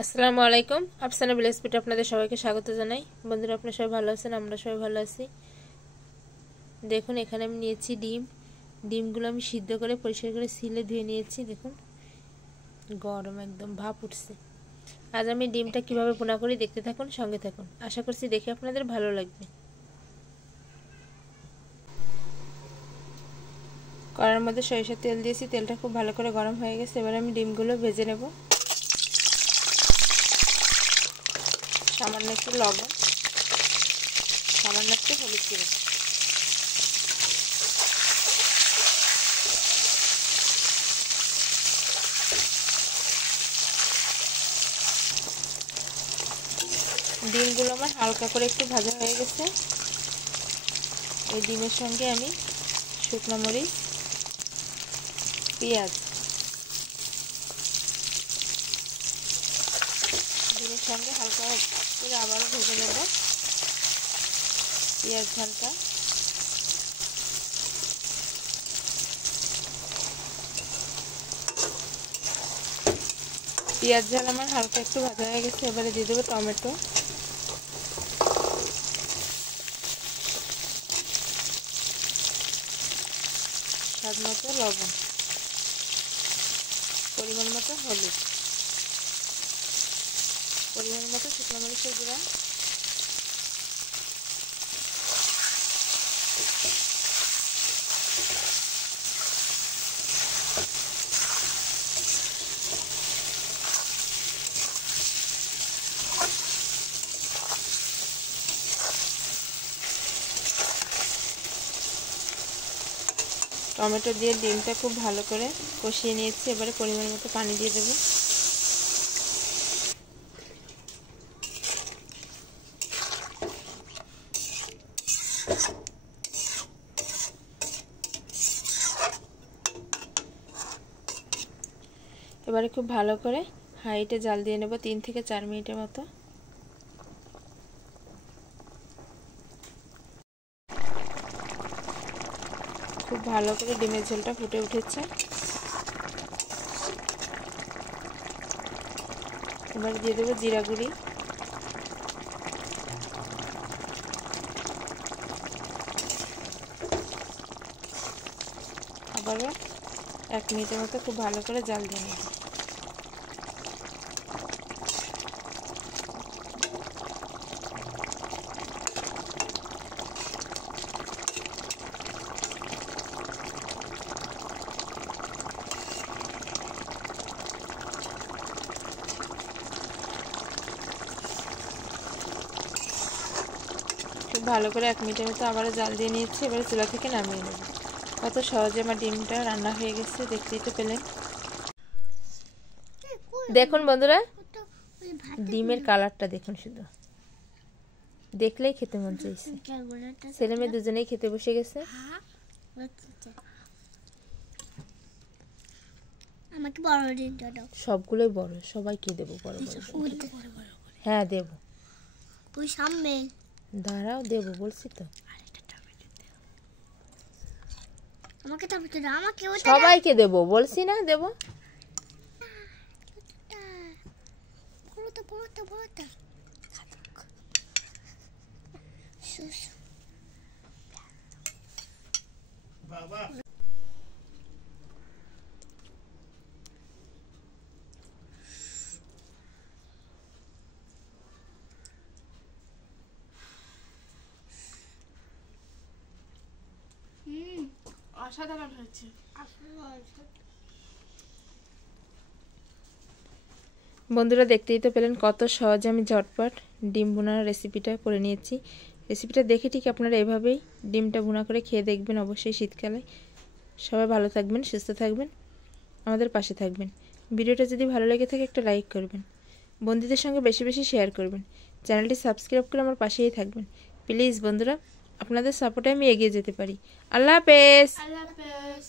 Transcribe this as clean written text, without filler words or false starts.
আসসালামু আলাইকুম। আফসানা ভিলেজ পিঠে আপনাদের সবাইকে স্বাগত জানাই। বন্ধুরা, আপনারা সবাই ভালো আছেন? আমরা সবাই ভালো আছি। দেখুন, এখানে আমি নিয়েছি ডিমগুলো আমি সিদ্ধ করে পরিষ্কার করে সিলে ধুয়ে নিয়েছি। দেখুন, গরম একদম ভাপ উঠছে। আজ আমি ডিমটা কিভাবে ভুনা করি দেখতে থাকুন, সঙ্গে থাকুন। আশা করছি দেখে আপনাদের ভালো লাগবে। কড়াইয়ের মধ্যে সরিষার তেল দিয়েছি, তেলটা খুব ভালো করে গরম হয়ে গেছে। এবার আমি ডিমগুলো ভেজে নেব। সামান্য একটু লবণ, সামান্য একটু হলুদ গুঁড়ো, ডিমগুলো আমার হালকা করে একটু ভাজা হয়ে গেছে। এই ডিমের সঙ্গে আমি শুকনো মরিচ, পেঁয়াজ, ডিমের সঙ্গে হালকা করে আবারও ভেজে নেব। পেঁয়াজ হালকা, পেঁয়াজ ঝাল আমার হালকা একটু ভাজা হয়ে গেছে। এবারে দিয়ে দেবো টমেটো, স্বাদ মতো লবণ, পরিমাণ মতো হলুদ, পরিমাণ মতো শুকনো মরিচের গুঁড়া, টমেটো দিয়ে ডিমটা খুব ভালো করে কষিয়ে নিয়েছি। এবারে পরিমাণ মতো পানি দিয়ে দেব। এবারে খুব ভালো করে হাইটে জাল দিয়ে নেব 3 থেকে 4 মিনিটের মতো। খুব ভালো করে ডিমের ঝোলটা ফুটে উঠেছে। এবার দিয়ে দেবো জিরা গুঁড়ি, আবারও 1 মিনিটের মতো খুব ভালো করে জাল দিয়ে নেব। খুব ভালো করে 1 মিনিটের মতো আবারও জাল দিয়ে নিয়েছি। এবারে চুলা থেকে নামিয়ে নেব। কত সহজে আমার ডিমটা রান্না হয়ে গেছে, দেখতেই তো পেলেন। দেখুন বন্ধুরা, ডিমের কালারটা দেখুন, শুধু দেখলেই খেতে মন চাইছে। ছেলে মেয়ে দুজনেই খেতে বসে গেছে। আমাকে বড় ডিমটা দাও। সবগুলোই বড়, সবাইকে দেব বড় বড়। হ্যাঁ দেব। ওই সামনে দাঁড়াও, দেব বলছি তো। আমাকে টমেটো দাও, আমাকে ওটা সবাইকে দেব বলছি না, দেব। বড়টা বাবা। অসাধারণ হয়েছে। বন্ধুরা, দেখতেই তো পেলেন কত সহজে আমি ঝটপট ডিম ভুনার রেসিপিটা করে নিয়েছি। রেসিপিটা দেখে ঠিক আপনারা এভাবেই ডিমটা ভুনা করে খেয়ে দেখবেন অবশ্যই শীতকালে। সবাই ভালো থাকবেন, সুস্থ থাকবেন, আমাদের পাশে থাকবেন। ভিডিওটা যদি ভালো লেগে থাকে একটা লাইক করবেন, বন্ধুদের সঙ্গে বেশি বেশি শেয়ার করবেন, চ্যানেলটি সাবস্ক্রাইব করে আমার পাশেই থাকবেন প্লিজ। বন্ধুরা, আপনাদের সাপোর্টে আমি এগিয়ে যেতে পারি। আল্লাহ হাফেজ। আল্লাহ হাফেজ।